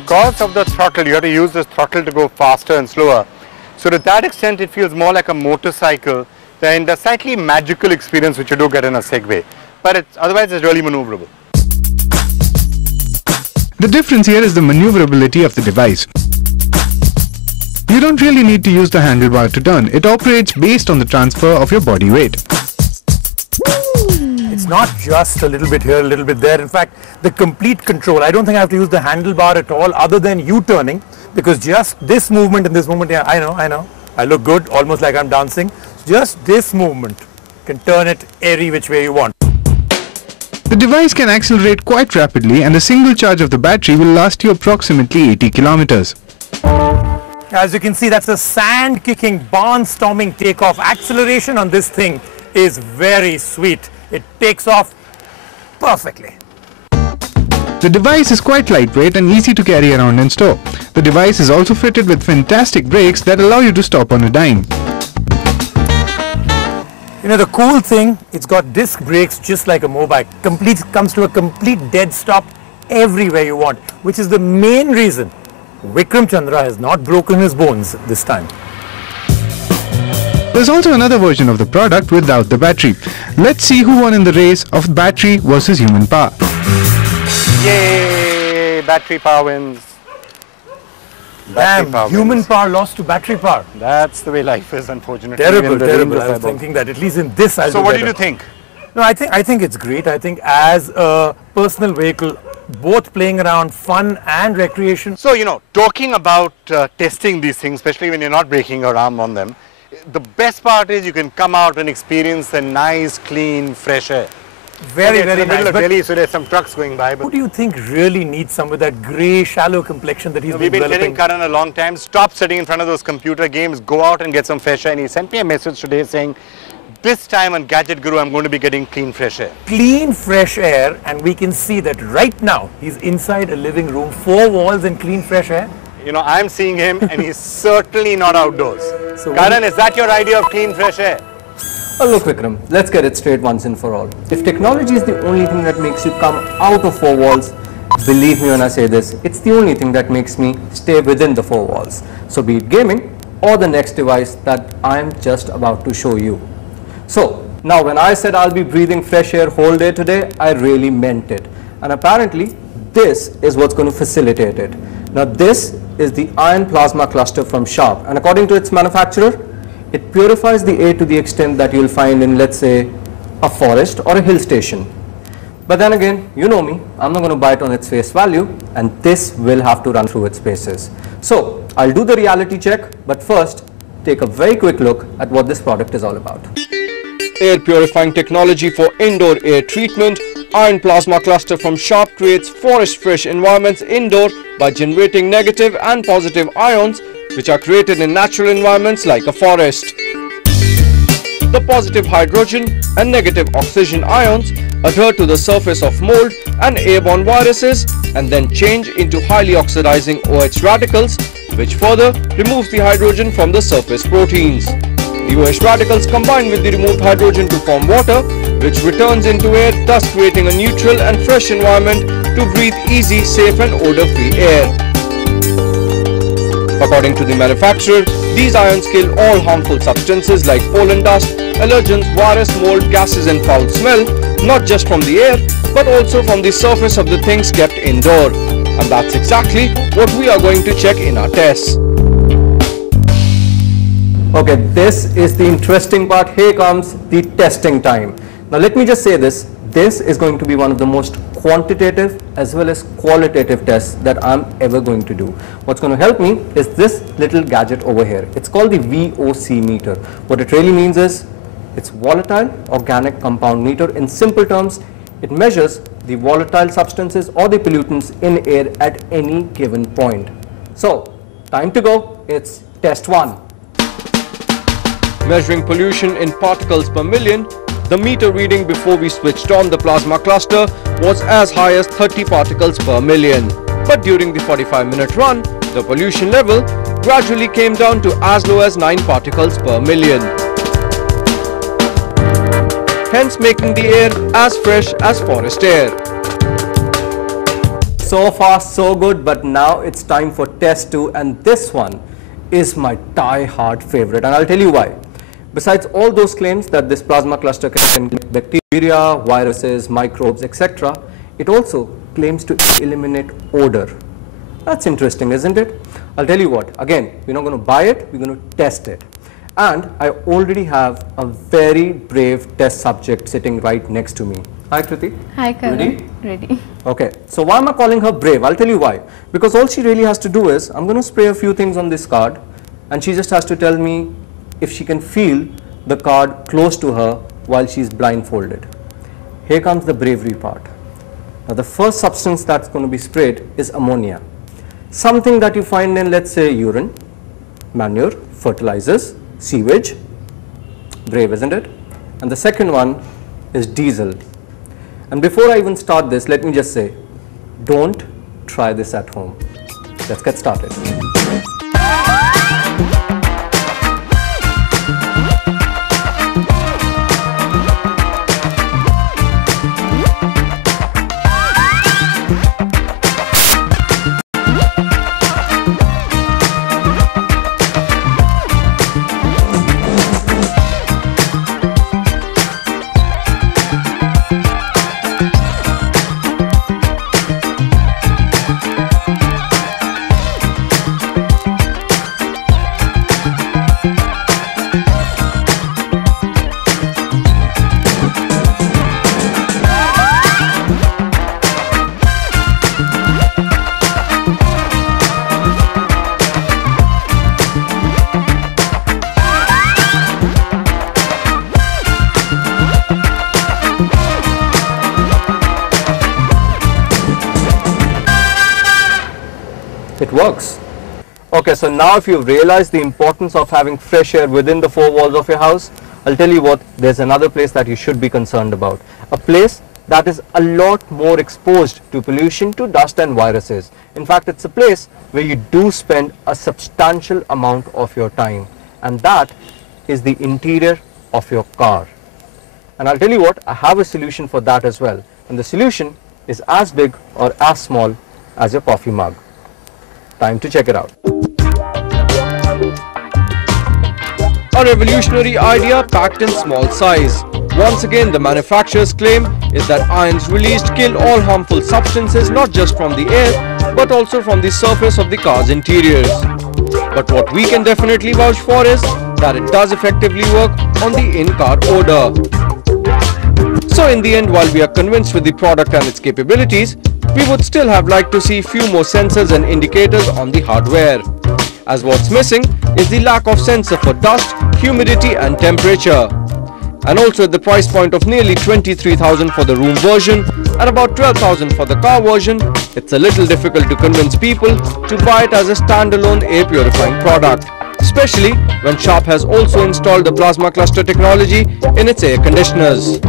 because of the throttle, you have to use this throttle to go faster and slower. So to that extent, it feels more like a motorcycle than the slightly magical experience which you do get in a Segway. But otherwise it's really maneuverable. The difference here is the maneuverability of the device. You don't really need to use the handlebar to turn. It operates based on the transfer of your body weight. It's not just a little bit here, a little bit there. In fact, the complete control. I don't think I have to use the handlebar at all other than U-turning, because just this movement and this movement, yeah, I know. I look good, almost like I'm dancing. Just this movement can turn it every which way you want. The device can accelerate quite rapidly, and a single charge of the battery will last you approximately 80 kilometers. As you can see, that's a sand-kicking, barnstorming takeoff. Acceleration on this thing is very sweet. It takes off perfectly. The device is quite lightweight and easy to carry around and store. The device is also fitted with fantastic brakes that allow you to stop on a dime. You know, the cool thing, it's got disc brakes just like a mobile. Comes to a complete dead stop everywhere you want, which is the main reason Vikram Chandra has not broken his bones this time. There's also another version of the product without the battery. Let's see who won in the race of battery versus human power. Yay! Battery power wins. Human power lost to battery power. That's the way life is, unfortunately. Terrible. I was thinking that at least in this I'll do So what better. did you think? No, I think it's great. I think as a personal vehicle, both playing around, fun and recreation. So, you know, talking about testing these things, especially when you're not breaking your arm on them, the best part is you can come out and experience the nice, clean, fresh air. Very in the nice. middle of Delhi, so there's some trucks going by. But who do you think really needs some with that grey, shallow complexion that he's we've been telling developing? Karan a long time, stop sitting in front of those computer games, go out and get some fresh air. And he sent me a message today saying, this time on Gadget Guru, I'm going to be getting clean, fresh air. Clean, fresh air, and we can see that right now he's inside a living room, 4 walls and clean, fresh air. You know, I'm seeing him and he's certainly not outdoors. So Karan, is that your idea of clean, fresh air? Well, look Vikram, let's get it straight once and for all. If technology is the only thing that makes you come out of 4 walls, believe me when I say this, it's the only thing that makes me stay within the 4 walls. So be it gaming or the next device that I'm just about to show you. So now when I said I'll be breathing fresh air whole day today, I really meant it. And apparently this is what's going to facilitate it. Now this is the ion plasma cluster from Sharp, and according to its manufacturer, it purifies the air to the extent that you'll find in, let's say, a forest or a hill station. But then again, you know me, I'm not going to buy it on its face value, and this will have to run through its paces. So I'll do the reality check, but first take a very quick look at what this product is all about. Air purifying technology for indoor air treatment. Ion plasma cluster from Sharp creates forest fresh environments indoor by generating negative and positive ions which are created in natural environments like a forest. The positive hydrogen and negative oxygen ions adhere to the surface of mold and airborne viruses and then change into highly oxidizing OH radicals, which further removes the hydrogen from the surface proteins. The OH radicals combine with the removed hydrogen to form water, which returns into air, thus creating a neutral and fresh environment to breathe easy, safe and odor-free air. According to the manufacturer, these ions kill all harmful substances like pollen dust, allergens, virus, mold, gases and foul smell, not just from the air, but also from the surface of the things kept indoor. And that's exactly what we are going to check in our tests. Okay, this is the interesting part. Here comes the testing time. Now let me just say this. This is going to be one of the most quantitative as well as qualitative tests that I'm ever going to do. What's going to help me is this little gadget over here. It's called the VOC meter. What it really means is it's volatile organic compound meter. In simple terms, it measures the volatile substances or the pollutants in air at any given point. So, time to go. It's test 1. Measuring pollution in particles per million, the meter reading before we switched on the plasma cluster was as high as 30 particles per million. But during the 45-minute run, the pollution level gradually came down to as low as 9 particles per million. Hence making the air as fresh as forest air. so far so good, but now it's time for test 2, and this one is my die-hard favorite, and I'll tell you why. Besides all those claims that this plasma cluster can kill bacteria, viruses, microbes, etc., it also claims to eliminate odor. That's interesting, isn't it? I'll tell you what, again, we're not going to buy it, we're going to test it. And I already have a very brave test subject sitting right next to me. Hi Kriti. Hi Karan. Ready? Ready. Okay, so why am I calling her brave? I'll tell you why. Because all she really has to do is, I'm going to spray a few things on this card, and she just has to tell me if she can feel the card close to her while she's blindfolded. Here comes the bravery part. Now the first substance that's going to be sprayed is ammonia. Something that you find in, let's say, urine, manure, fertilizers, sewage. Brave, isn't it? And the second one is diesel. And before I even start this, let me just say, don't try this at home. Let's get started. It works. Okay, so now if you've realized the importance of having fresh air within the four walls of your house, I'll tell you what, there's another place that you should be concerned about. A place that is a lot more exposed to pollution, to dust and viruses. In fact, it's a place where you do spend a substantial amount of your time, and that is the interior of your car. And I'll tell you what, I have a solution for that as well. And the solution is as big or as small as your coffee mug. Time to check it out. A revolutionary idea packed in small size. Once again, the manufacturer's claim is that ions released kill all harmful substances not just from the air but also from the surface of the car's interiors. But what we can definitely vouch for is that it does effectively work on the in-car odor. So in the end, while we are convinced with the product and its capabilities, we would still have liked to see few more sensors and indicators on the hardware, as what's missing is the lack of sensor for dust, humidity and temperature. And also at the price point of nearly 23,000 for the room version and about 12,000 for the car version, it's a little difficult to convince people to buy it as a standalone air purifying product, especially when Sharp has also installed the Plasmacluster technology in its air conditioners.